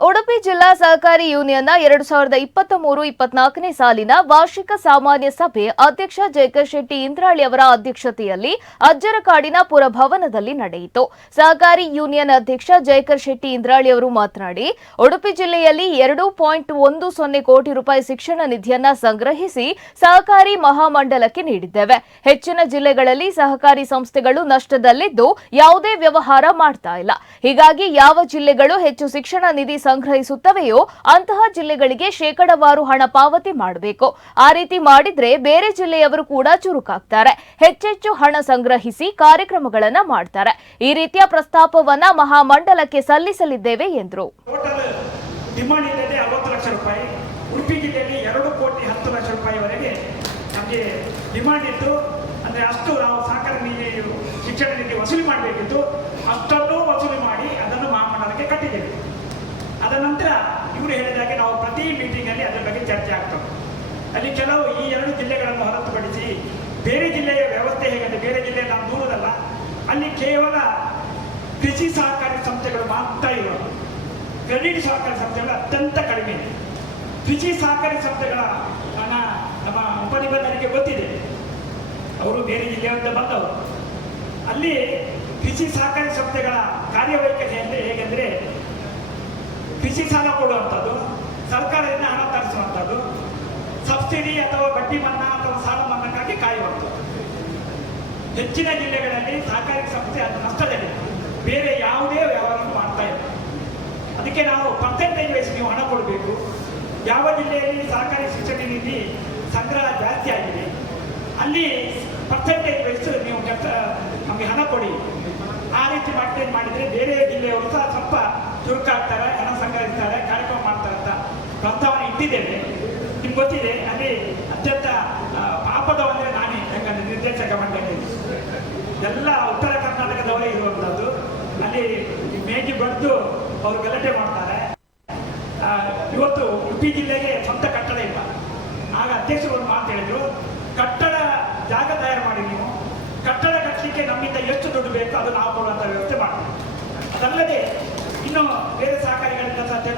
ಉಡುಪಿ ಜಿಲ್ಲಾ ಸಹಕಾರಿ ಯೂನಿಯನ್ನ ಎರಡು ಸಾವಿರದ ಇಪ್ಪತ್ತ ಮೂರು ಇಪ್ಪತ್ನಾಲ್ಕನೇ ಸಾಲಿನ ವಾರ್ಷಿಕ ಸಾಮಾನ್ಯ ಸಭೆ ಅಧ್ಯಕ್ಷ ಜಯಕರ್ ಶೆಟ್ಟಿ ಇಂದ್ರಾಳಿ ಅವರ ಅಧ್ಯಕ್ಷತೆಯಲ್ಲಿ ಅಜ್ಜರಕಾಡಿನ ಪುರಭವನದಲ್ಲಿ ನಡೆಯಿತು. ಸಹಕಾರಿ ಯೂನಿಯನ್ ಅಧ್ಯಕ್ಷ ಜಯಕರ್ ಶೆಟ್ಟಿ ಇಂದ್ರಾಳಿ ಅವರು ಮಾತನಾಡಿ, ಉಡುಪಿ ಜಿಲ್ಲೆಯಲ್ಲಿ ಎರಡು ಪಾಯಿಂಟ್ ಒಂದು ಸೊನ್ನೆ ಕೋಟಿ ರೂಪಾಯಿ ಶಿಕ್ಷಣ ನಿಧಿಯನ್ನ ಸಂಗ್ರಹಿಸಿ ಸಹಕಾರಿ ಮಹಾಮಂಡಲಕ್ಕೆ ನೀಡಿದ್ದೇವೆ. ಹೆಚ್ಚಿನ ಜಿಲ್ಲೆಗಳಲ್ಲಿ ಸಹಕಾರಿ ಸಂಸ್ಥೆಗಳು ನಷ್ಟದಲ್ಲಿದ್ದು ಯಾವುದೇ ವ್ಯವಹಾರ ಮಾಡ್ತಾ ಇಲ್ಲ. ಹೀಗಾಗಿ ಯಾವ ಜಿಲ್ಲೆಗಳು ಹೆಚ್ಚು ಶಿಕ್ಷಣ ನಿಧಿ ಸಂಗ್ರಹಿಸುತ್ತವೆಯೋ ಅಂತಹ ಜಿಲ್ಲೆಗಳಿಗೆ ಶೇಕಡವಾರು ಹಣ ಪಾವತಿ ಮಾಡಬೇಕು. ಆ ರೀತಿ ಮಾಡಿದ್ರೆ ಬೇರೆ ಜಿಲ್ಲೆಯವರು ಕೂಡ ಚುರುಕಾಗ್ತಾರೆ. ಹೆಚ್ಚೆಚ್ಚು ಹಣ ಸಂಗ್ರಹಿಸಿ ಕಾರ್ಯಕ್ರಮಗಳನ್ನು ಮಾಡ್ತಾರೆ. ಈ ರೀತಿಯ ಪ್ರಸ್ತಾಪವನ್ನ ಮಹಾಮಂಡಲಕ್ಕೆ ಸಲ್ಲಿಸಲಿದ್ದೇವೆ ಎಂದರು. ಉಡುಪಿ ಜಿಲ್ಲೆಯಲ್ಲಿ ಎರಡು ಕೋಟಿ ಹತ್ತು ಲಕ್ಷ ರೂಪಾಯಿವರೆಗೆ ನಮಗೆ ಡಿಮಾಂಡ್ ಇತ್ತು. ಅಂದರೆ ಅಷ್ಟು ನಾವು ಸಹಕಾರ ನಿಧಿ ಶಿಕ್ಷಣ ನೀತಿ ವಸೂಲಿ ಮಾಡಬೇಕಿತ್ತು. ಅಲ್ಲಿ ಕೆಲವು ಈ ಎರಡು ಜಿಲ್ಲೆಗಳನ್ನು ಹೊರತುಪಡಿಸಿ ಬೇರೆ ಜಿಲ್ಲೆಯ ವ್ಯವಸ್ಥೆ ಹೇಗಂದ್ರೆ ಬೇರೆ ಜಿಲ್ಲೆ ನಾವು ದೂರದಲ್ಲ, ಅಲ್ಲಿ ಕೇವಲ ಕೃಷಿ ಸಹಕಾರಿ ಸಂಸ್ಥೆಗಳು ಮಾತ್ರ ಇರೋದು. ಕ್ರೆಡಿಟ್ ಸಹಕಾರಿ ಸಂಸ್ಥೆಗಳು ಅತ್ಯಂತ ಕಡಿಮೆ ಕೃಷಿ ಸಹಕಾರಿ ಸಂಸ್ಥೆಗಳ, ನನ್ನ, ನಮ್ಮ ಉಪನಿಬಂಧನಿಗೆ ಗೊತ್ತಿದೆ. ಅವರು ಬೇರೆ ಜಿಲ್ಲೆಯಿಂದ ಬಂದವರು. ಅಲ್ಲಿ ಕೃಷಿ ಸಹಕಾರಿ ಸಂಸ್ಥೆಗಳ ಕಾರ್ಯವೈಖರಿ ಅಂದರೆ ಹೇಗೆಂದರೆ ಕೃಷಿ ಸಾಲ ಕೊಡುವಂಥದ್ದು, ಸರ್ಕಾರದಿಂದ ಹಣ ತರಿಸುವಂಥದ್ದು ಸಬ್ಸಿಡಿ ಅಥವಾ ಬಡ್ಡಿ ಮನ್ನಾ ಅಥವಾ ಸಾಲ ಮನ್ನಕ್ಕಾಗಿ ಕಾಯುವಂಥದ್ದು ಹೆಚ್ಚಿನ ಜಿಲ್ಲೆಗಳಲ್ಲಿ ಸಹಕಾರಿ ಸಂಸ್ಥೆ ಅದು ನಷ್ಟದಲ್ಲಿ ಬೇರೆ ಯಾವುದೇ ವ್ಯವಹಾರ ಮಾಡ್ತಾ ಇಲ್ಲ. ಅದಕ್ಕೆ ನಾವು ಪರ್ಸೆಂಟೇಜ್ ವೈಸ್ ನೀವು ಹಣ ಕೊಡಬೇಕು. ಯಾವ ಜಿಲ್ಲೆಯಲ್ಲಿ ಸಹಕಾರಿ ಶಿಕ್ಷಣ ನಿಧಿ ಸಂಗ್ರಹ ಜಾಸ್ತಿ ಆಗಿದೆ, ಅಲ್ಲಿ ಪರ್ಸೆಂಟೇಜ್ ವೈಸ್ ನೀವು ಕೆಲಸ ನಮಗೆ ಹಣ ಕೊಡಿ. ಆ ರೀತಿ ಮಾಡ್ತೇನೆ ಮಾಡಿದರೆ ಬೇರೆ ಜಿಲ್ಲೆಯವರು ಸಹ ಸ್ವಲ್ಪ ಚುರುಕಾಗ್ತಾರೆ ಹಣ ಸಂಗ್ರಹಿಸ್ತಾರೆ ಕಾರ್ಯಕ್ರಮ ಮಾಡ್ತಾರೆ ಅಂತ ಪ್ರಸ್ತಾವನೆ ಇಟ್ಟಿದ್ದೇವೆ. ನಿಮ್ಗೆ ಗೊತ್ತಿದೆ, ಅಲ್ಲಿ ಅತ್ಯಂತ ಪಾಪದ ಒಂದೇ ನಾನೇ ಯಾಕಂದ್ರೆ ನಿರ್ದೇಶಕ ಮಂಡಳಿ. ಎಲ್ಲ ಉತ್ತರ ಕರ್ನಾಟಕದವರೇ ಇರುವಂಥದ್ದು ಅಲ್ಲಿ ಮೇಜಿ ಬಡ್ದು ಅವರು ಗಲಾಟೆ ಮಾಡ್ತಾರೆ. ಇವತ್ತು ಉಡುಪಿ ಜಿಲ್ಲೆಗೆ ಸ್ವಂತ ಕಟ್ಟಡ ಇಲ್ಲ. ಆಗ ಅಧ್ಯಕ್ಷರು ಒಂದು ಮಾತು ಹೇಳಿದ್ರು, ಕಟ್ಟಡ ಜಾಗ ತಯಾರು ಮಾಡಿ ನೀವು. ಕಟ್ಟಡ ಕಟ್ಟಲಿಕ್ಕೆ ನಮ್ಮಿಂದ ಎಷ್ಟು ದುಡ್ಡು ಬೇಕು, ಅದು ನಾವು ಕೊಡುವಂಥ ವ್ಯವಸ್ಥೆ ಮಾಡ್ತೀವಿ. ಅದಲ್ಲದೆ, ಇನ್ನು ಬೇರೆ ಸಹಕಾರಿಗಳಿಂದ ಸಹ